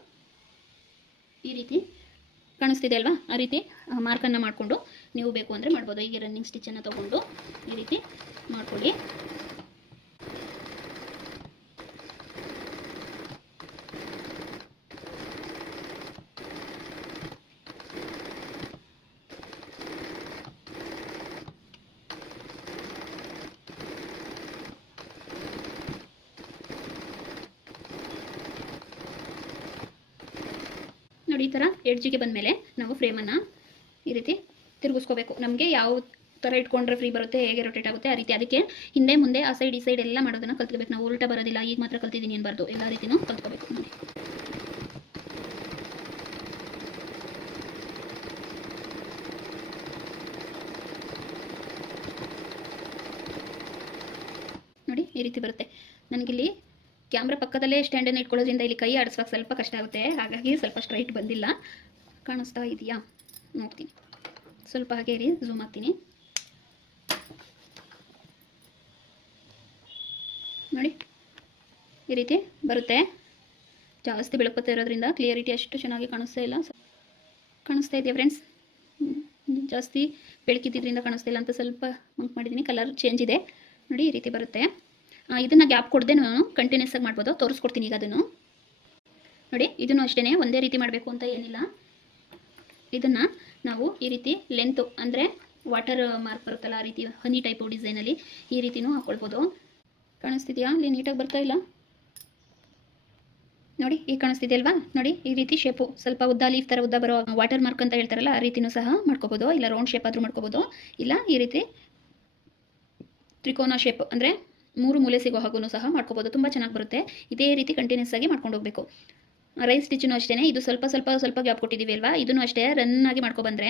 ಈ ರೀತಿ ಕಾಣಿಸ್ತಿದೆ ಅಲ್ವಾ, ಆ ರೀತಿ ಮಾರ್ಕನ್ನು ಮಾಡಿಕೊಂಡು ನೀವು ಬೇಕು ಅಂದರೆ ಮಾಡ್ಬೋದು. ಈಗ ರನ್ನಿಂಗ್ ಸ್ಟಿಚ್ಚನ್ನು ತೊಗೊಂಡು ಈ ರೀತಿ ಮಾಡ್ಕೊಳ್ಳಿ. ನೋಡಿ, ಈ ಥರ ಎಡ್ಜಿಗೆ ಬಂದಮೇಲೆ ನಾವು ಫ್ರೇಮನ್ನು ಈ ರೀತಿ ತಿರುಗಿಸ್ಕೋಬೇಕು. ನಮಗೆ ಯಾವ ಥರ ಇಟ್ಕೊಂಡ್ರೆ ಫ್ರೀ ಬರುತ್ತೆ, ಹೇಗೆ ರೊಟೇಟ್ ಆಗುತ್ತೆ ಆ ರೀತಿ. ಅದಕ್ಕೆ ಹಿಂದೆ ಮುಂದೆ ಆ ಸೈಡ್ ಈ ಸೈಡ್ ಎಲ್ಲ ಮಾಡೋದನ್ನು ಕಲ್ತ್ಕೋಬೇಕು. ನಾವು ಉಲ್ಟಾ ಬರೋದಿಲ್ಲ, ಈಗ ಮಾತ್ರ ಕಲ್ತಿದ್ದೀನಿ ಅನ್ಬಾರ್ದು, ಎಲ್ಲ ರೀತಿಯೂ ಕಲ್ತ್ಕೋಬೇಕು. ನೋಡಿ, ನೋಡಿ ಈ ರೀತಿ ಬರುತ್ತೆ. ನನಗಿಲ್ಲಿ ಕ್ಯಾಮ್ರಾ ಪಕ್ಕದಲ್ಲೇ ಸ್ಟ್ಯಾಂಡನ್ನು ಇಟ್ಕೊಳ್ಳೋದ್ರಿಂದ ಇಲ್ಲಿ ಕೈ ಆಡಿಸೋಕೆ ಸ್ವಲ್ಪ ಕಷ್ಟ ಆಗುತ್ತೆ, ಹಾಗಾಗಿ ಸ್ವಲ್ಪ ಸ್ಟ್ರೈಟ್ ಬಂದಿಲ್ಲ. ಕಾಣಿಸ್ತಾ ಇದೆಯಾ ನೋಡ್ತೀನಿ, ಸ್ವಲ್ಪ ಹಾಗೆ ರೀ ಝೂಮ್ ಆಗ್ತೀನಿ. ನೋಡಿ, ಈ ರೀತಿ ಬರುತ್ತೆ. ಜಾಸ್ತಿ ಬೆಳಕುತ್ತಾ ಇರೋದ್ರಿಂದ ಕ್ಲಿಯರಿಟಿ ಅಷ್ಟು ಚೆನ್ನಾಗಿ ಕಾಣಿಸ್ತಾ ಇಲ್ಲ. ಕಾಣಿಸ್ತಾ ಇದೆಯಾ ಫ್ರೆಂಡ್ಸ್? ಜಾಸ್ತಿ ಬೆಳಕಿದ್ದಿದ್ದರಿಂದ ಕಾಣಿಸ್ತಾ ಇಲ್ಲ ಅಂತ ಸ್ವಲ್ಪ ಮಂಕ್ ಮಾಡಿದ್ದೀನಿ. ಕಲರ್ ಚೇಂಜ್ ಇದೆ ನೋಡಿ, ಈ ರೀತಿ ಬರುತ್ತೆ. ಇದನ್ನು ಗ್ಯಾಪ್ ಕೊಡದೆ ನಾನು ಕಂಟಿನ್ಯೂಸ್ ಆಗಿ ಮಾಡ್ಬೋದು, ತೋರಿಸ್ಕೊಡ್ತೀನಿ ಈಗ ಅದನ್ನು. ನೋಡಿ, ಇದನ್ನು ಅಷ್ಟೇ ಒಂದೇ ರೀತಿ ಮಾಡಬೇಕು ಅಂತ ಏನಿಲ್ಲ. ಇದನ್ನು ನಾವು ಈ ರೀತಿ ಲೆಂತು ಅಂದರೆ ವಾಟರ್ ಮಾರ್ಕ್ ಬರುತ್ತಲ್ಲ ಆ ರೀತಿ ಹನಿ ಟೈಪು ಡಿಸೈನಲ್ಲಿ ಈ ರೀತಿಯೂ ಹಾಕ್ಕೊಳ್ಬೋದು. ಕಾಣಿಸ್ತಿದೆಯಾ? ಅಲ್ಲಿ ನೀಟಾಗಿ ಬರ್ತಾ ಇಲ್ಲ ನೋಡಿ, ಈಗ ಕಾಣಿಸ್ತಿದೆಯಲ್ವಾ? ನೋಡಿ, ಈ ರೀತಿ ಶೇಪು ಸ್ವಲ್ಪ ಉದ್ದ ಲೀಫ್ ಥರ ಉದ್ದ ಬರೋ ವಾಟರ್ ಮಾರ್ಕ್ ಅಂತ ಹೇಳ್ತಾರಲ್ಲ ಆ ರೀತಿಯೂ ಸಹ ಮಾಡ್ಕೋಬೋದು. ಇಲ್ಲ ರೌಂಡ್ ಶೇಪ್ ಆದರೂ ಮಾಡ್ಕೋಬೋದು, ಇಲ್ಲ ಈ ರೀತಿ ತ್ರಿಕೋನ ಶೇಪ್ ಅಂದರೆ 3 ಮೂಲೆ ಸಿಗೋ ಹಾಗೂ ಸಹ ಮಾಡ್ಕೋಬೋದು. ತುಂಬ ಚೆನ್ನಾಗಿ ಬರುತ್ತೆ. ಇದೇ ರೀತಿ ಕಂಟಿನ್ಯೂಸ್ ಆಗಿ ಮಾಡ್ಕೊಂಡು ಹೋಗಬೇಕು. ರೈಸ್ ಸ್ಟಿಚ್ಚೂ ಅಷ್ಟೇ, ಇದು ಸ್ವಲ್ಪ ಸ್ವಲ್ಪ ಸ್ವಲ್ಪ ಗ್ಯಾಪ್ ಕೊಟ್ಟಿದ್ದೀವಿ ಅಲ್ವಾ, ಇದನ್ನು ಅಷ್ಟೇ ರನ್ ಆಗಿ ಮಾಡ್ಕೊಬಂದರೆ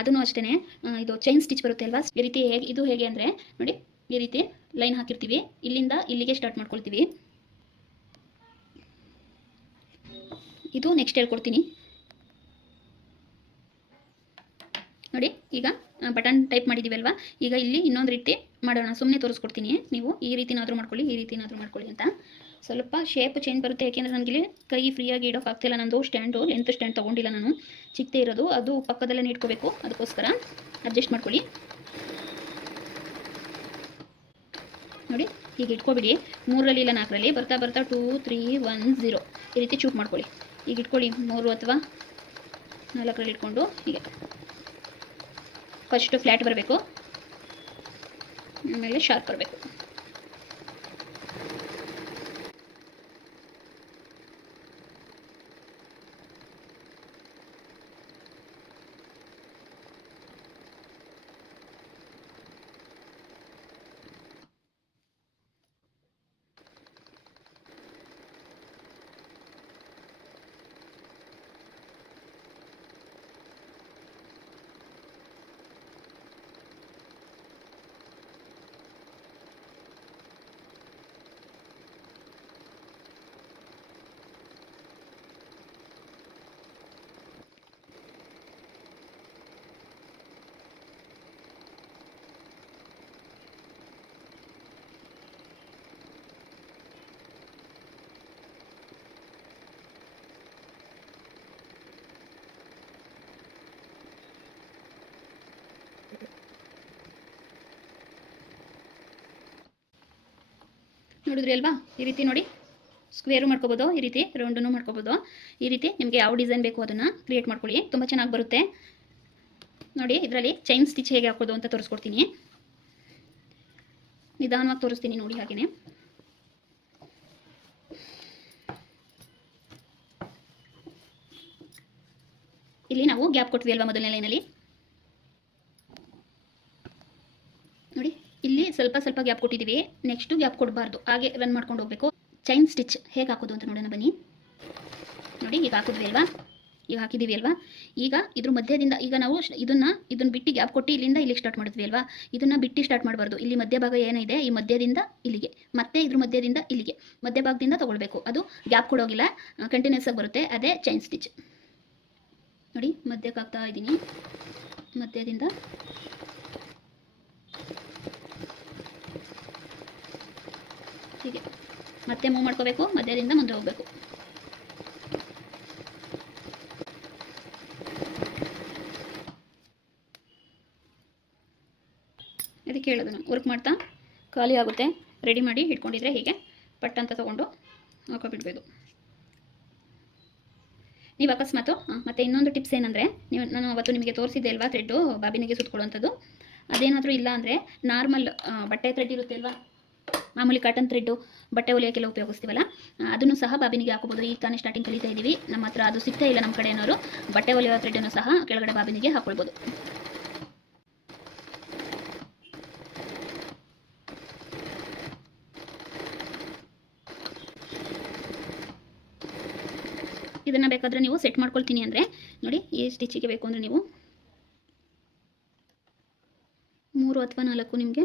ಅದನ್ನು ಅಷ್ಟೇ ಇದು ಚೈನ್ ಸ್ಟಿಚ್ ಬರುತ್ತೆ ಅಲ್ವಾ. ಈ ರೀತಿ ಇದು ಹೇಗೆ ಅಂದರೆ ನೋಡಿ, ಈ ರೀತಿ ಲೈನ್ ಹಾಕಿರ್ತೀವಿ, ಇಲ್ಲಿಂದ ಇಲ್ಲಿಗೆ ಸ್ಟಾರ್ಟ್ ಮಾಡ್ಕೊಳ್ತೀವಿ. ಇದು ನೆಕ್ಸ್ಟ್ ಹೇಳ್ಕೊಡ್ತೀನಿ ನೋಡಿ. ಈಗ ಬಟನ್ ಟೈಪ್ ಮಾಡಿದ್ದೀವಲ್ವಾ, ಈಗ ಇಲ್ಲಿ ಇನ್ನೊಂದು ರೀತಿ ಮಾಡೋಣ. ಸುಮ್ಮನೆ ತೋರಿಸ್ಕೊಡ್ತೀನಿ, ನೀವು ಈ ರೀತಿನಾದರೂ ಮಾಡ್ಕೊಳ್ಳಿ, ಈ ರೀತಿನಾದರೂ ಮಾಡ್ಕೊಳ್ಳಿ ಅಂತ. ಸ್ವಲ್ಪ ಶೇಪ್ ಚೇಂಜ್ ಬರುತ್ತೆ, ಯಾಕೆಂದರೆ ನನಗೆ ಕೈ ಫ್ರೀಯಾಗಿ ಇಡೋಕೆ ಆಗ್ತಿಲ್ಲ. ನಂದು ಸ್ಟ್ಯಾಂಡು ಲೆಂತ್ ಸ್ಟ್ಯಾಂಡ್ ತೊಗೊಂಡಿಲ್ಲ ನಾನು, ಚಿಕ್ಕದೇ ಇರೋದು, ಅದು ಪಕ್ಕದಲ್ಲೇ ಇಟ್ಕೋಬೇಕು. ಅದಕ್ಕೋಸ್ಕರ ಅಡ್ಜಸ್ಟ್ ಮಾಡ್ಕೊಳ್ಳಿ. ನೋಡಿ, ಹೀಗೆ ಇಟ್ಕೊಬಿಡಿ. 3ರಲ್ಲಿ ಇಲ್ಲ 4ರಲ್ಲಿ ಬರ್ತಾ ಬರ್ತಾ 2 3 1 0 ಈ ರೀತಿ ಚೂಪ್ ಮಾಡ್ಕೊಳ್ಳಿ. ಈಗ ಇಟ್ಕೊಳ್ಳಿ 3 ಅಥವಾ 4ರಲ್ಲಿ ಇಟ್ಕೊಂಡು ಹೀಗೆ ಫಸ್ಟು ಫ್ಲ್ಯಾಟ್ ಬರಬೇಕು, ಆಮೇಲೆ ಶಾರ್ಪ್ ಬರಬೇಕು. ನೋಡಿದ್ರಿ ಅಲ್ವಾ? ಈ ರೀತಿ ನೋಡಿ, ಸ್ಕ್ವೇರು ಮಾಡ್ಕೋಬೋದು, ಈ ರೀತಿ ರೌಂಡನ್ನು ಮಾಡ್ಕೋಬೋದು. ಈ ರೀತಿ ನಿಮಗೆ ಯಾವ ಡಿಸೈನ್ ಬೇಕು ಅದನ್ನು ಕ್ರಿಯೇಟ್ ಮಾಡ್ಕೊಳ್ಳಿ, ತುಂಬ ಚೆನ್ನಾಗಿ ಬರುತ್ತೆ. ನೋಡಿ, ಇದರಲ್ಲಿ ಚೈನ್ ಸ್ಟಿಚ್ ಹೇಗೆ ಹಾಕೋದು ಅಂತ ತೋರಿಸ್ಕೊಡ್ತೀನಿ. ನಿಧಾನವಾಗಿ ತೋರಿಸ್ತೀನಿ ನೋಡಿ. ಹಾಗೆಯೇ ಇಲ್ಲಿ ನಾವು ಗ್ಯಾಪ್ ಕೊಟ್ವಿ ಅಲ್ವಾ ಮೊದಲನೇ ಲೈನಲ್ಲಿ, ಸ್ವಲ್ಪ ಸ್ವಲ್ಪ ಗ್ಯಾಪ್ ಕೊಟ್ಟಿದ್ದೀವಿ, ನೆಕ್ಸ್ಟು ಗ್ಯಾಪ್ ಕೊಡಬಾರ್ದು, ಹಾಗೆ ರನ್ ಮಾಡ್ಕೊಂಡು ಹೋಗಬೇಕು. ಚೈನ್ ಸ್ಟಿಚ್ ಹೇಗೆ ಹಾಕೋದು ಅಂತ ನೋಡೋಣ ಬನ್ನಿ. ನೋಡಿ ಈಗ ಹಾಕಿದ್ವಿ ಅಲ್ವಾ, ಈಗ ಹಾಕಿದ್ದೀವಿ ಅಲ್ವಾ. ಈಗ ಇದ್ರ ಮಧ್ಯದಿಂದ ಈಗ ನಾವು ಇದನ್ನ ಬಿಟ್ಟು ಗ್ಯಾಪ್ ಕೊಟ್ಟು ಇಲ್ಲಿಂದ ಇಲ್ಲಿಗೆ ಸ್ಟಾರ್ಟ್ ಮಾಡಿದ್ವಿ ಅಲ್ವಾ. ಇದನ್ನು ಬಿಟ್ಟು ಸ್ಟಾರ್ಟ್ ಮಾಡಬಾರ್ದು. ಇಲ್ಲಿ ಮಧ್ಯಭಾಗ ಏನಿದೆ ಈ ಮಧ್ಯದಿಂದ ಇಲ್ಲಿಗೆ, ಮತ್ತೆ ಇದ್ರ ಮಧ್ಯದಿಂದ ಇಲ್ಲಿಗೆ, ಮಧ್ಯಭಾಗದಿಂದ ತೊಗೊಳ್ಬೇಕು. ಅದು ಗ್ಯಾಪ್ ಕೊಡೋಗಿಲ್ಲ, ಕಂಟಿನ್ಯೂಸ್ ಆಗಿ ಬರುತ್ತೆ. ಅದೇ ಚೈನ್ ಸ್ಟಿಚ್. ನೋಡಿ ಮಧ್ಯಕ್ಕೆ ಹಾಕ್ತಾ ಇದ್ದೀನಿ, ಮಧ್ಯದಿಂದ ಹೀಗೆ ಮತ್ತೆ ಮೂವ್ ಮಾಡ್ಕೋಬೇಕು, ಮಧ್ಯದಿಂದ ಮುಂದೆ ಹೋಗಬೇಕು. ಅದಕ್ಕೆ ಹೇಳೋದು, ನಾನು ವರ್ಕ್ ಮಾಡ್ತಾ ಖಾಲಿ ಆಗುತ್ತೆ, ರೆಡಿ ಮಾಡಿ ಇಟ್ಕೊಂಡಿದ್ರೆ ಹೀಗೆ ಪಟ್ ಅಂತ ತೊಗೊಂಡು ಹಾಕೋಬಿಡ್ಬೋದು. ನೀವು ಅಕಸ್ಮಾತು ಮತ್ತು ಇನ್ನೊಂದು ಟಿಪ್ಸ್ ಏನಂದರೆ, ನಾನು ಅವತ್ತು ನಿಮಗೆ ತೋರಿಸಿದ್ದೆ ಅಲ್ವಾ ಥ್ರೆಡ್ಡು ಬಾಬಿನಿಗೆ ಸುತ್ಕೊಳ್ಳೋವಂಥದ್ದು. ಅದೇನಾದರೂ ಇಲ್ಲ ಅಂದರೆ ನಾರ್ಮಲ್ ಬಟ್ಟೆ ಥ್ರೆಡ್ ಇರುತ್ತೆ ಅಲ್ವಾ, ಮಾಮೂಲಿ ಕಾಟನ್ ಥ್ರೆಡ್ಡು ಬಟ್ಟೆ ಹೊಲಿಯೋಕ್ಕೆಲ್ಲ ಉಪಯೋಗಿಸ್ತೀವಲ್ಲ, ಅದನ್ನು ಸಹ ಬಾಬಿನಿಗೆ ಹಾಕೋಬೋದು. ಈಗ ತಾನೇ ಸ್ಟಾರ್ಟಿಂಗ್ ಕಲಿತಾ ಇದ್ದೀವಿ, ನಮ್ಮ ಹತ್ರ ಅದು ಸಿಗ್ತಾ ಇಲ್ಲ ನಮ್ಮ ಕಡೆಯವರು. ಬಟ್ಟೆ ಹೊಲಿಯೋ ಥ್ರೆಡ್ಡನ್ನು ಸಹ ಕೆಳಗಡೆ ಬಾಬಿನಿಗೆ ಹಾಕ್ಕೊಳ್ಬೋದು. ಇದನ್ನು ಬೇಕಾದರೆ ನೀವು ಸೆಟ್ ಮಾಡ್ಕೊಳ್ತೀನಿ ಅಂದರೆ ನೋಡಿ, ಈ ಸ್ಟಿಚಿಗೆ ಬೇಕು ಅಂದರೆ ನೀವು 3 ಅಥವಾ 4 ನಿಮಗೆ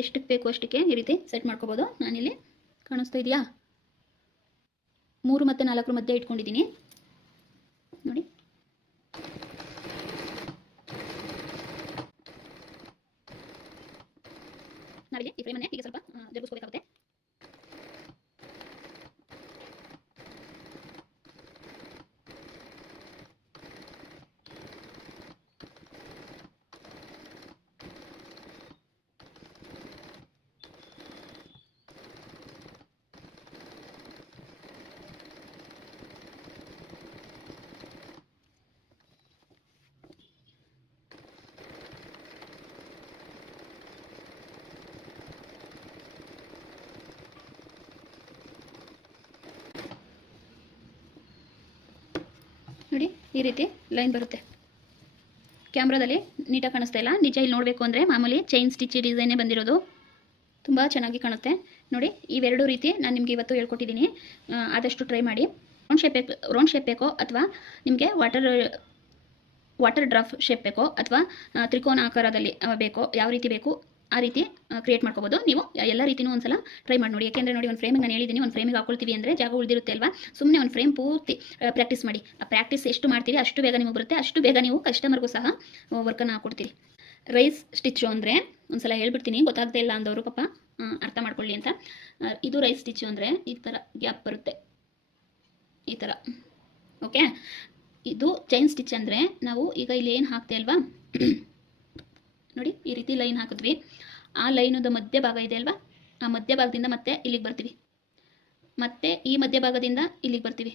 ಎಷ್ಟಕ್ಕೆ ಬೇಕು ಅಷ್ಟಕ್ಕೆ ಈ ರೀತಿ ಸೆಟ್ ಮಾಡ್ಕೋಬೋದು. ನಾನಿಲ್ಲಿ ಕಾಣಿಸ್ತಾ ಇದೆಯಾ 3 ಮತ್ತು 4 ಮಧ್ಯೆ ಇಟ್ಕೊಂಡಿದ್ದೀನಿ ನೋಡಿ. ನಾವಿಲ್ಲಿ ಈ ಫ್ರೇಮನ್ನೇ ಹೀಗೆ ಸ್ವಲ್ಪ ಜರುಗಿಸ್ಕೋಬೇಕಾಗುತ್ತೆ. ನೋಡಿ ಈ ರೀತಿ ಲೈನ್ ಬರುತ್ತೆ. ಕ್ಯಾಮ್ರಾದಲ್ಲಿ ನೀಟಾಗಿ ಕಾಣಿಸ್ತಾ ಇಲ್ಲ, ನಿಜ ಇಲ್ಲಿ ನೋಡಬೇಕು ಅಂದರೆ ಮಾಮೂಲಿ ಚೈನ್ ಸ್ಟಿಚ್ ಡಿಸೈನೇ ಬಂದಿರೋದು, ತುಂಬ ಚೆನ್ನಾಗಿ ಕಾಣುತ್ತೆ. ನೋಡಿ ಇವೆರಡು ರೀತಿ ನಾನು ನಿಮಗೆ ಇವತ್ತು ಹೇಳ್ಕೊಟ್ಟಿದ್ದೀನಿ, ಆದಷ್ಟು ಟ್ರೈ ಮಾಡಿ. ರೌಂಡ್ ಶೇಪ್ ಬೇಕೋ ಅಥವಾ ನಿಮಗೆ ವಾಟರ್ ಡ್ರಾಪ್ ಶೇಪ್ ಬೇಕೋ ಅಥವಾ ತ್ರಿಕೋನ ಆಕಾರದಲ್ಲಿ ಬೇಕೋ, ಯಾವ ರೀತಿ ಬೇಕು ಆ ರೀತಿ ಕ್ರಿಯೇಟ್ ಮಾಡ್ಕೋಬೋದು. ನೀವು ಎಲ್ಲ ರೀತಿಯೂ ಒಂದ್ಸಲ ಟ್ರೈ ಮಾಡಿ ನೋಡಿ. ಯಾಕೆಂದರೆ ನೋಡಿ, ಒಂದು ಫ್ರೇಮಿಗೆ ನಾನು ಹೇಳಿದ್ದೀನಿ, ಒಂದು ಫ್ರೇಮಿಗೆ ಹಾಕೊಳ್ತೀವಿ ಅಂದರೆ ಜಾಗ ಉಳಿದಿರುತ್ತೆ ಅಲ್ವಾ, ಸುಮ್ಮನೆ ಒಂದು ಫ್ರೇಮ್ ಪೂರ್ತಿ ಪ್ರಾಕ್ಟೀಸ್ ಮಾಡಿ. ಆ ಪ್ರಾಕ್ಟೀಸ್ ಎಷ್ಟು ಮಾಡ್ತೀರಿ ಅಷ್ಟು ಬೇಗ ನಿಮಗೆ ಬರುತ್ತೆ, ಅಷ್ಟು ಬೇಗ ನೀವು ಕಸ್ಟಮರ್ಗೂ ಸಹ ವರ್ಕನ್ನು ಹಾಕೊಡ್ತೀರಿ. ರೈಸ್ ಸ್ಟಿಚ್ಚು ಅಂದರೆ ಒಂದ್ಸಲ ಹೇಳ್ಬಿಡ್ತೀನಿ, ಗೊತ್ತಾಗದೇ ಇಲ್ಲ ಅಂದವರು ಪಾಪ ಅರ್ಥ ಮಾಡ್ಕೊಳ್ಳಿ ಅಂತ. ಇದು ರೈಸ್ ಸ್ಟಿಚ್ಚು ಅಂದರೆ ಈ ಥರ ಗ್ಯಾಪ್ ಬರುತ್ತೆ, ಈ ಥರ. ಓಕೆ, ಇದು ಚೈನ್ ಸ್ಟಿಚ್ ಅಂದರೆ ನಾವು ಈಗ ಇಲ್ಲಿ ಏನು ಹಾಕ್ತೆ ಅಲ್ವಾ, ನೋಡಿ ಈ ರೀತಿ ಲೈನ್ ಹಾಕಿದ್ವಿ, ಆ ಲೈನದ ಮಧ್ಯಭಾಗ ಇದೆ ಅಲ್ವಾ, ಆ ಮಧ್ಯಭಾಗದಿಂದ ಮತ್ತೆ ಇಲ್ಲಿಗೆ ಬರ್ತೀವಿ, ಮತ್ತೆ ಈ ಮಧ್ಯಭಾಗದಿಂದ ಇಲ್ಲಿಗೆ ಬರ್ತೀವಿ,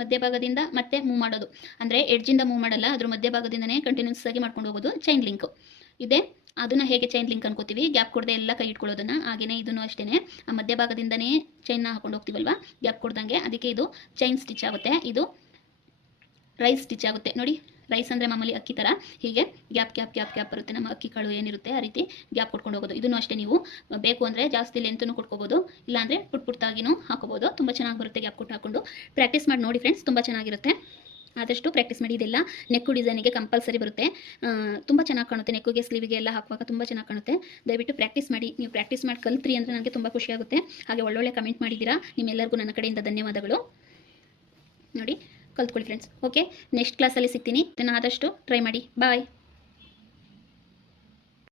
ಮಧ್ಯಭಾಗದಿಂದ ಮತ್ತೆ ಮೂವ್ ಮಾಡೋದು. ಅಂದರೆ ಎಡ್ಜಿಂದ ಮೂವ್ ಮಾಡಲ್ಲ, ಅದ್ರ ಮಧ್ಯಭಾಗದಿಂದನೇ ಕಂಟಿನ್ಯೂಸ್ ಆಗಿ ಮಾಡ್ಕೊಂಡು ಹೋಗೋದು ಚೈನ್ ಲಿಂಕ್ ಇದೆ. ಅದನ್ನು ಹೇಗೆ ಚೈನ್ ಲಿಂಕ್ ಅನ್ಕೋತೀವಿ, ಗ್ಯಾಪ್ ಕೊಡದೆ ಎಲ್ಲ ಕೈ ಇಟ್ಕೊಳ್ಳೋದನ್ನು, ಹಾಗೆಯೇ ಇದನ್ನು ಅಷ್ಟೇ ಆ ಮಧ್ಯಭಾಗದಿಂದನೇ ಚೈನ್ನ ಹಾಕೊಂಡು ಹೋಗ್ತೀವಲ್ವಾ ಗ್ಯಾಪ್ ಕೊಡ್ದಂಗೆ, ಅದಕ್ಕೆ ಇದು ಚೈನ್ ಸ್ಟಿಚ್ ಆಗುತ್ತೆ. ಇದು ರೈಸ್ ಸ್ಟಿಚ್ ಆಗುತ್ತೆ. ನೋಡಿ ರೈಸ್ ಅಂದರೆ ಮಾಮೂಲಿ ಅಕ್ಕಿ ಥರ ಹೀಗೆ ಗ್ಯಾಪ್ ಗ್ಯಾಪ್ ಗ್ಯಾಪ್ ಗ್ಯಾಪ್ ಬರುತ್ತೆ, ನಮ್ಮ ಅಕ್ಕಿ ಕಾಳು ಏನಿರುತ್ತೆ ಆ ರೀತಿ ಗ್ಯಾಪ್ ಕೊಟ್ಕೊಂಡು ಹೋಗೋದು. ಇದನ್ನು ಅಷ್ಟೇ ನೀವು ಬೇಕು ಅಂದರೆ ಜಾಸ್ತಿ ಲೆಂತನ್ನು ಕೊಟ್ಕೋಬೋದು, ಇಲ್ಲಾಂದರೆ ಪುಟ್ಟಾಗಿನೂ ಹಾಕೋಬೋದು. ತುಂಬ ಚೆನ್ನಾಗಿ ಬರುತ್ತೆ ಗ್ಯಾಪ್ ಕೊಟ್ಟು ಹಾಕೊಂಡು. ಪ್ರಾಕ್ಟೀಸ್ ಮಾಡಿ ನೋಡಿ ಫ್ರೆಂಡ್ಸ್, ತುಂಬ ಚೆನ್ನಾಗಿರುತ್ತೆ. ಆದಷ್ಟು ಪ್ರಾಕ್ಟೀಸ್ ಮಾಡಿ. ಇದೆಲ್ಲ ನೆಕ್ಕು ಡಿಸೈನಿಗೆ ಕಂಪಲ್ಸರಿ ಬರುತ್ತೆ, ತುಂಬ ಚೆನ್ನಾಗಿ ಕಾಣುತ್ತೆ. ನೆಕ್ಕಿಗೆ ಸ್ಲೀವಿಗೆ ಎಲ್ಲ ಹಾಕುವಾಗ ತುಂಬ ಚೆನ್ನಾಗಿ ಕಾಣುತ್ತೆ. ದಯವಿಟ್ಟು ಪ್ರಾಕ್ಟೀಸ್ ಮಾಡಿ. ನೀವು ಪ್ರಾಕ್ಟೀಸ್ ಮಾಡಿ ಕಲ್ತ್ರಿ ಅಂದರೆ ನನಗೆ ತುಂಬ ಖುಷಿಯಾಗುತ್ತೆ. ಹಾಗೆ ಒಳ್ಳೊಳ್ಳೆ ಕಮೆಂಟ್ ಮಾಡಿದ್ದೀರಾ, ನಿಮ್ಮೆಲ್ಲರಿಗೂ ನನ್ನ ಕಡೆಯಿಂದ ಧನ್ಯವಾದಗಳು. ನೋಡಿ ಕಲ್ತ್ಕೊಳ್ಳಿ ಫ್ರೆಂಡ್ಸ್. ಓಕೆ, ನೆಕ್ಸ್ಟ್ ಕ್ಲಾಸಲ್ಲಿ ಸಿಗ್ತೀನಿ. ಇದನ್ನು ಆದಷ್ಟು ಟ್ರೈ ಮಾಡಿ. ಬಾಯ್.